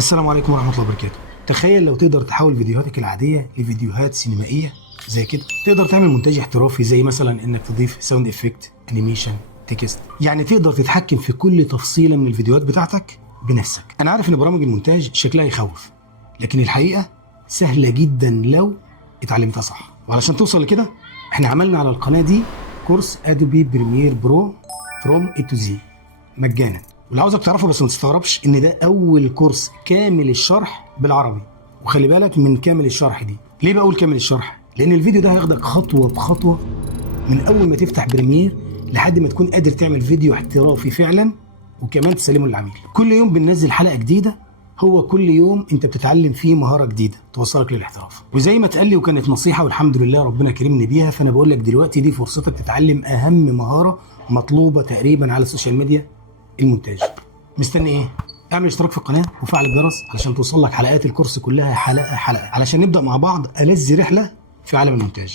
السلام عليكم ورحمة الله وبركاته. تخيل لو تقدر تحول فيديوهاتك العادية لفيديوهات سينمائية زي كده. تقدر تعمل مونتاج احترافي زي مثلا انك تضيف ساوند افكت، انيميشن، تكست. يعني تقدر تتحكم في كل تفصيلة من الفيديوهات بتاعتك بنفسك. انا عارف ان برامج المونتاج شكلها يخوف، لكن الحقيقة سهلة جدا لو اتعلمتها صح. وعلشان توصل لكده احنا عملنا على القناة دي كورس ادوبي بريمير برو فروم اي تو زي مجانا. واللي عاوزك تعرفه بس ما تستغربش ان ده اول كورس كامل الشرح بالعربي. وخلي بالك من كامل الشرح دي. ليه بقول كامل الشرح؟ لان الفيديو ده هياخدك خطوه بخطوه من اول ما تفتح بريمير لحد ما تكون قادر تعمل فيديو احترافي فعلا، وكمان تسلمه للعميل. كل يوم بننزل حلقه جديده، هو كل يوم انت بتتعلم فيه مهاره جديده توصلك للاحتراف. وزي ما اتقال لي وكانت نصيحه والحمد لله ربنا كرمني بيها، فانا بقول لك دلوقتي دي فرصتك تتعلم اهم مهاره مطلوبه تقريبا على السوشيال ميديا: المونتاج. مستني ايه؟ اعمل اشتراك في القناه وفعل الجرس علشان توصل لك حلقات الكورس كلها حلقه حلقه، علشان نبدا مع بعض ألذ رحله في عالم المونتاج.